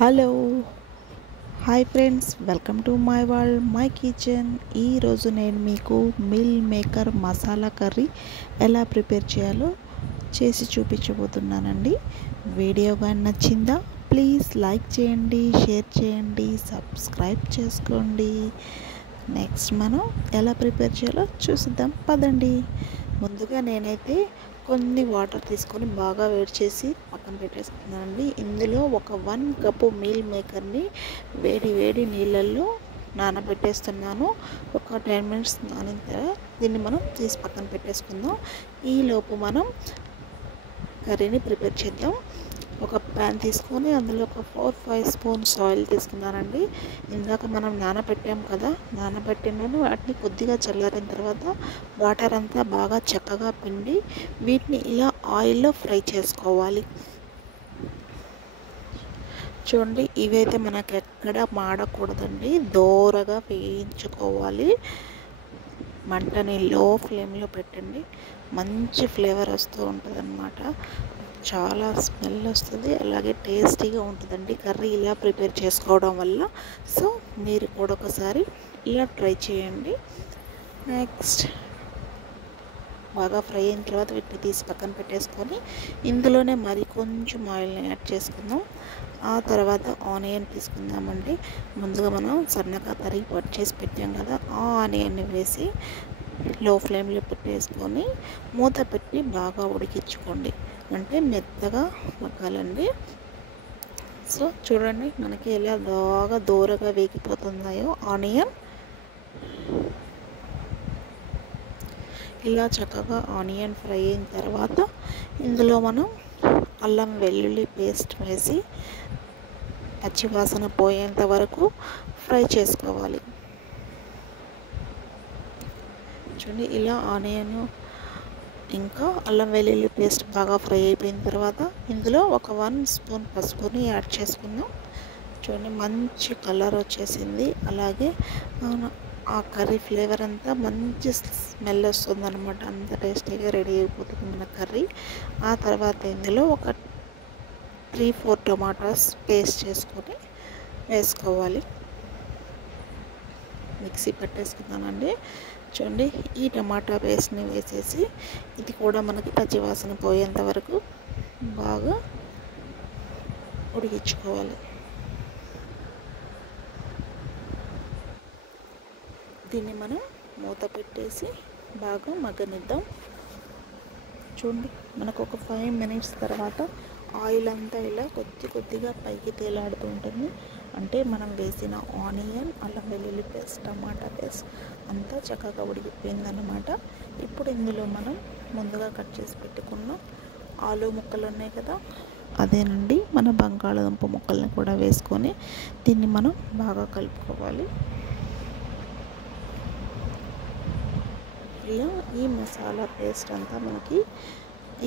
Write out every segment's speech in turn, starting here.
Hello hi friends, welcome to my world my kitchen. ఈరోజు నేను మీకు మీల్ మేకర్ మసాలా కర్రీ ఎలా ప్రిపేర్ చేయాలో చేసి చూపించబోతున్నానండి. వీడియో కానీ నచ్చిందా? ప్లీజ్ లైక్ చేయండి, షేర్ చేయండి, సబ్స్క్రైబ్ చేసుకోండి. నెక్స్ట్ మనం ఎలా ప్రిపేర్ చేయాలో చూసిద్దాం పదండి. ముందుగా నేనైతే కొన్ని వాటర్ తీసుకొని బాగా వేడి చేసి పక్కన పెట్టేసుకున్నానండి. ఇందులో ఒక 1 కప్పు మీల్ మేకర్ని వేడి వేడి నీళ్ళల్లో నానబెట్టేస్తున్నాను. ఒక 10 మినిట్స్ నానిన తర్వాత దీన్ని మనం తీసి పక్కన పెట్టేసుకుందాం. ఈలోపు మనం కర్రీని ప్రిపేర్ చేద్దాం. ఒక ప్యాన్ తీసుకొని అందులో ఒక 4-5 స్పూన్స్ ఆయిల్ తీసుకున్నానండి. ఇందాక మనం నానబెట్టాం కదా, నానబెట్టినను వాటిని కొద్దిగా చల్లారిన తర్వాత వాటర్ అంతా బాగా చక్కగా పిండి వీటిని ఇలా ఆయిల్లో ఫ్రై చేసుకోవాలి. చూడండి, ఇవైతే మనకు ఎక్కడ మాడకూడదండి, దోరగా వేయించుకోవాలి. మంటని లో ఫ్లేమ్లో పెట్టండి. మంచి ఫ్లేవర్ వస్తూ ఉంటుంది అన్నమాట. చాలా స్మెల్ వస్తుంది, అలాగే టేస్టీగా ఉంటుందండి కర్రీ ఇలా ప్రిపేర్ చేసుకోవడం వల్ల. సో మీరు కూడా ఒకసారి ఇలా ట్రై చేయండి. నెక్స్ట్ బాగా ఫ్రై అయిన తర్వాత వీటిని తీసి పక్కన పెట్టేసుకొని ఇందులోనే మరి కొంచెం ఆయిల్ని యాడ్ చేసుకుందాం. ఆ తర్వాత ఆనియన్ తీసుకుందామండి. ముందుగా మనం సన్నగా తరిగి కట్ చేసి పెట్టాం కదా, ఆ ఆనియన్ని వేసి లో ఫ్లేమ్లో పెట్టేసుకొని మూత పెట్టి బాగా ఉడికించుకోండి. అంటే మెత్తగా మగ్గాలండి. సో చూడండి, మనకి ఎలా బాగా దూరగా వేగిపోతున్నాయో ఆనియన్. ఇలా చక్కగా ఆనియన్ ఫ్రై అయిన తర్వాత ఇందులో మనం అల్లం వెల్లుల్లి పేస్ట్ వేసి పచ్చివాసన పోయేంత వరకు ఫ్రై చేసుకోవాలి. చూడండి, ఇలా ఆనియన్ ఇంకా అల్లం వెల్లుల్లి పేస్ట్ బాగా ఫ్రై అయిపోయిన తర్వాత ఇందులో ఒక 1 స్పూన్ పసుపుని యాడ్ చేసుకుందాం. చూడండి, మంచి కలర్ వచ్చేసింది. అలాగే ఆ కర్రీ ఫ్లేవర్ అంతా మంచి స్మెల్ వస్తుంది అనమాట. అంత టేస్టీగా రెడీ అయిపోతుంది మన కర్రీ. ఆ తర్వాత ఇందులో ఒక 3-4 టమాటాస్ పేస్ట్ చేసుకొని వేసుకోవాలి. మిక్సీ పట్టేసుకున్నానండి. చూడండి, ఈ టమాటా పేస్ట్ని వేసేసి ఇది కూడా మనకి పచ్చివాసన పోయేంత వరకు బాగా ఉడికించుకోవాలి. దీన్ని మనం మూత పెట్టేసి బాగా మగ్గనిద్దాం. చూడండి, మనకు ఒక 5 మినిట్స్ తర్వాత ఆయిల్ అంతా ఇలా కొద్దిగా పైకి తేలాడుతూ ఉంటుంది. అంటే మనం వేసిన ఆనియన్, అల్లం వెల్లుల్లి పేస్ట్, టమాటా పేస్ట్ అంతా చక్కగా ఉడికిపోయిందన్నమాట. ఇప్పుడు ఇందులో మనం ముందుగా కట్ చేసి పెట్టుకున్న ఆలు ముక్కలు ఉన్నాయి కదా, అదేనండి మన బంగాళదుంప ముక్కల్ని కూడా వేసుకొని దీన్ని మనం బాగా కలుపుకోవాలి. ఇలా ఈ మసాలా పేస్ట్ అంతా మనకి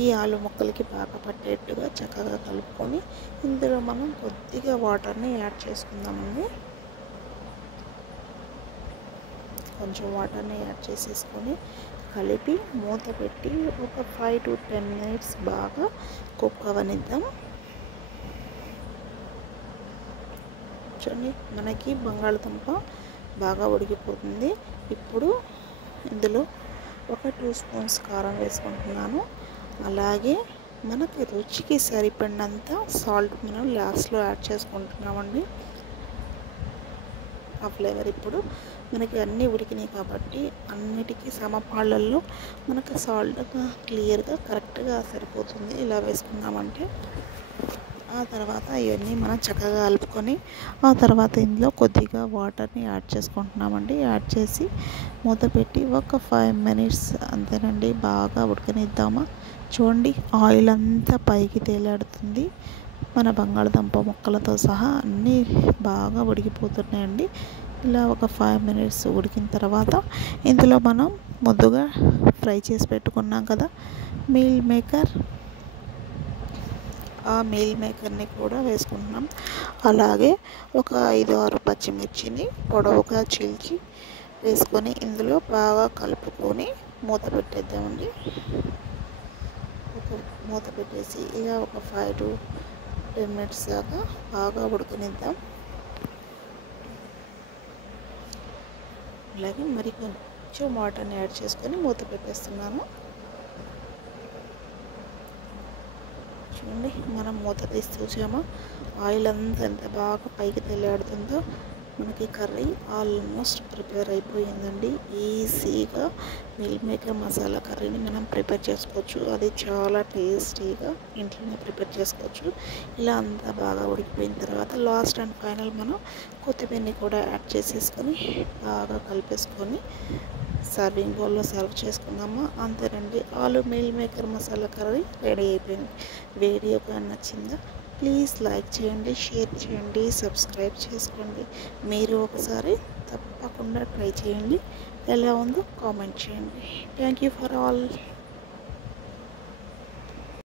ఈ ఆలు ముక్కలకి బాగా పట్టేట్టుగా చక్కగా కలుపుకొని ఇందులో మనం కొద్దిగా వాటర్ని యాడ్ చేసుకుందామండి. కొంచెం వాటర్ని యాడ్ చేసేసుకొని కలిపి మూత పెట్టి ఒక 5 to 10 మినిట్స్ బాగా కుక్ అవ్వనిద్దాం. చూడండి, మనకి బంగాళదుంప బాగా ఉడికిపోతుంది. ఇప్పుడు ఇందులో ఒక 2 స్పూన్స్ కారం వేసుకుంటున్నాను. అలాగే మనకి రుచికి సరిపడినంత సాల్ట్ మనం లాస్ట్లో యాడ్ చేసుకుంటున్నామండి. ఆ ఫ్లేవర్ ఇప్పుడు మనకి అన్నీ ఉడికినాయి కాబట్టి అన్నిటికీ సమపాళ్ళల్లో మనకు సాల్ట్ క్లియర్గా కరెక్ట్గా సరిపోతుంది ఇలా వేసుకున్నామంటే. ఆ తర్వాత ఇవన్నీ మనం చక్కగా కలుపుకొని ఆ తర్వాత ఇందులో కొద్దిగా వాటర్ని యాడ్ చేసుకుంటున్నామండి. యాడ్ చేసి మూత పెట్టి ఒక 5 మినిట్స్ అంతేనండి బాగా ఉడకనిద్దామా. చూడండి, ఆయిల్ అంతా పైకి తేలాడుతుంది. మన బంగాళదుంప ముక్కలతో సహా అన్నీ బాగా ఉడికిపోతున్నాయండి. ఇలా ఒక 5 మినిట్స్ ఉడికిన తర్వాత ఇందులో మనం ముందుగా ఫ్రై చేసి పెట్టుకున్నాం కదా మీల్ మేకర్, ఆ మీల్ మేకర్ని కూడా వేసుకుంటున్నాం. అలాగే ఒక 5-6 పచ్చిమిర్చిని పొడవుగా చీల్చి వేసుకొని ఇందులో బాగా కలుపుకొని మూత పెట్టేద్దామండి. మూత పెట్టేసి ఇలా ఒక 5 to 10 మినిట్స్ దాకా బాగా ఉడకనిద్దాం. అలాగే మరి కొంచెం వాటర్ని యాడ్ చేసుకొని మూత పెట్టేస్తున్నాను. చూడండి, మనం మూత తీసి చూసామా ఆయిల్ అంతా ఎంత బాగా పైకి తేలాడుతుందో. మనకి కర్రీ ఆల్మోస్ట్ ప్రిపేర్ అయిపోయిందండి. ఈజీగా మిల్ మేకర్ మసాలా కర్రీని మనం ప్రిపేర్ చేసుకోవచ్చు. అది చాలా టేస్టీగా ఇంట్లోనే ప్రిపేర్ చేసుకోవచ్చు. ఇలా అంతా బాగా ఉడికిపోయిన తర్వాత లాస్ట్ అండ్ ఫైనల్ మనం కొత్తిమీరని కూడా యాడ్ చేసేసుకొని బాగా కలిపేసుకొని సర్వింగ్ బౌల్లో సర్వ్ చేసుకుందామా. అంతేనండి, ఆలు meal maker masala curry ready అయిపోయింది. వీడియో కానీ నచ్చిందా? ప్లీజ్ లైక్ చేయండి, షేర్ చేయండి, సబ్స్క్రైబ్ చేసుకోండి. మీరు ఒకసారి తప్పకుండా ట్రై చేయండి. ఎలా ఉందో కామెంట్ చేయండి. Thank you for all.